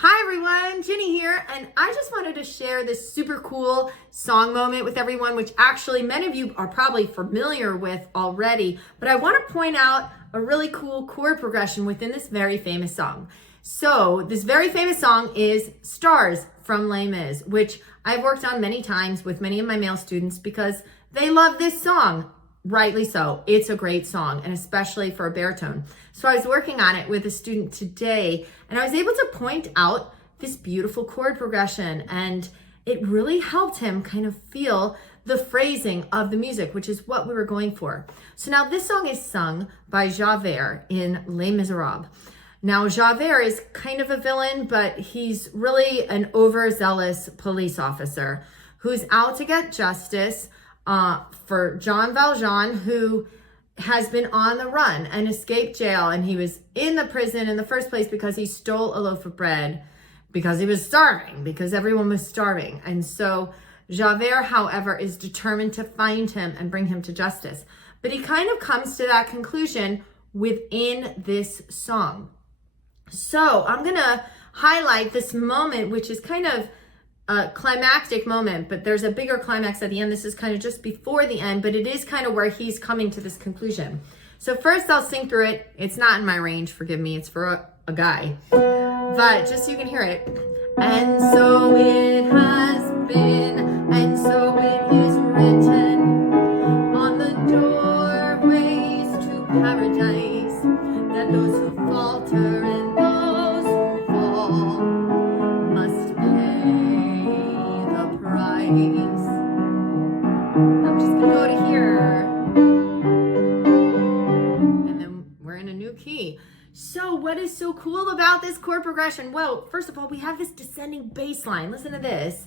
Hi everyone, Ginny here, and I just wanted to share this super cool song moment with everyone, which actually many of you are probably familiar with already, but I want to point out a really cool chord progression within this very famous song. So this very famous song is Stars from Les Mis, which I've worked on many times with many of my male students because they love this song. Rightly so. It's a great song, and especially for a baritone. So I was working on it with a student today, and I was able to point out this beautiful chord progression, and it really helped him kind of feel the phrasing of the music, which is what we were going for. So now this song is sung by Javert in Les Miserables. Now Javert is kind of a villain, but he's really an overzealous police officer who's out to get justice for Jean Valjean, who has been on the run and escaped jail. And he was in the prison in the first place because he stole a loaf of bread because he was starving, because everyone was starving. And so Javert, however, is determined to find him and bring him to justice. But he kind of comes to that conclusion within this song. So I'm going to highlight this moment, which is kind of a climactic moment, but there's a bigger climax at the end. This is kind of just before the end, but it is kind of where he's coming to this conclusion. So first I'll sing through it. It's not in my range, forgive me, it's for a guy, but just so you can hear it. And so it has been, and so it is written on the doorways to paradise, that those who falter and those who fall must pay the price. I'm just gonna go to here, and then we're in a new key. So what is so cool about this chord progression? Well, first of all, we have this descending bass line. Listen to this.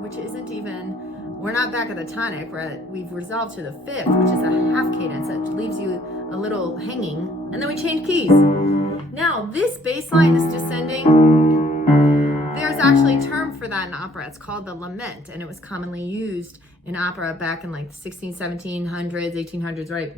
Which isn't even, we're not back at the tonic, we've resolved to the fifth, which is a half cadence that leaves you a little hanging, and then we change keys. Now this bass line is descending. There's actually a term for that in opera. It's called the lament, and it was commonly used in opera back in like the 1700s, 1800s, right?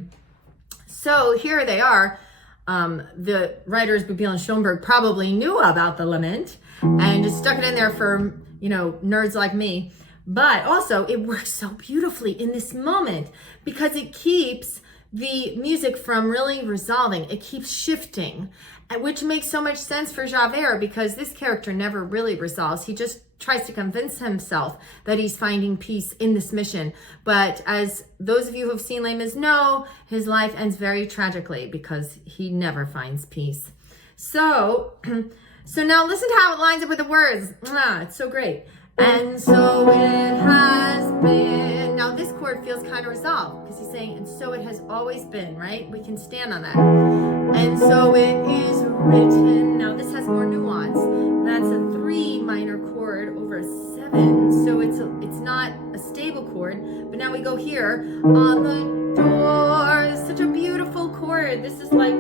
So here they are. The writers Boublil and Schoenberg probably knew about the lament and just stuck it in there for, you know, nerds like me. But also it works so beautifully in this moment because it keeps the music from really resolving. It keeps shifting, which makes so much sense for Javert because this character never really resolves. He just tries to convince himself that he's finding peace in this mission. But as those of you who have seen Les Mis know, his life ends very tragically because he never finds peace. So now listen to how it lines up with the words. It's so great. And so it has been. Now this chord feels kind of resolved because he's saying, and so it has always been, right? We can stand on that. And so it is written. Now this has more nuance. That's a 3 minor chord over a 7. So it's not a stable chord. But now we go here on the door. It's such a beautiful chord. This is like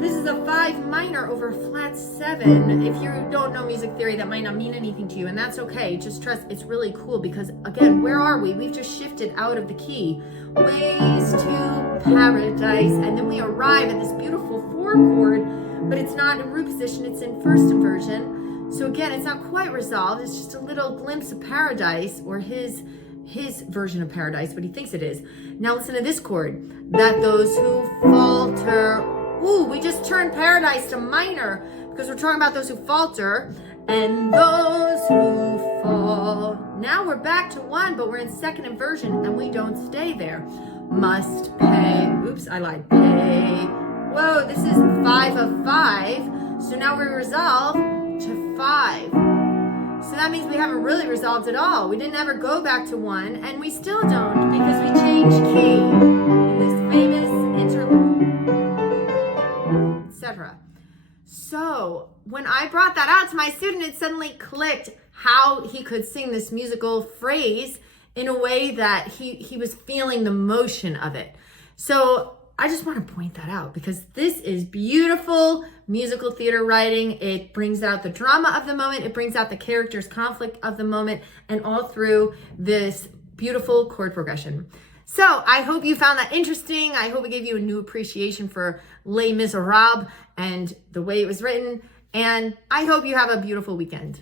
this is a 5 minor over a flat 7. If you don't know music theory, that might not mean anything to you, and that's okay. Just trust, it's really cool because, again, where are we? We've just shifted out of the key. Ways to paradise, and then we arrive at this beautiful 4 chord, but it's not in root position, it's in first inversion. So again, it's not quite resolved. It's just a little glimpse of paradise, or his version of paradise, what he thinks it is. Now listen to this chord. That those who falter. Ooh, we just turned paradise to minor because we're talking about those who falter and those who fall. Now we're back to 1, but we're in second inversion and we don't stay there. Must pay. Oops, I lied. Pay. Whoa, this is 5 of 5. So now we resolve to 5. So that means we haven't really resolved at all. We didn't ever go back to 1, and we still don't because we changed key in this famous interlude, etc. So when I brought that out to my student, it suddenly clicked how he could sing this musical phrase in a way that he was feeling the motion of it. So I just want to point that out because this is beautiful musical theater writing. It brings out the drama of the moment. It brings out the character's conflict of the moment, and all through this beautiful chord progression. So I hope you found that interesting. I hope it gave you a new appreciation for Les Miserables and the way it was written. And I hope you have a beautiful weekend.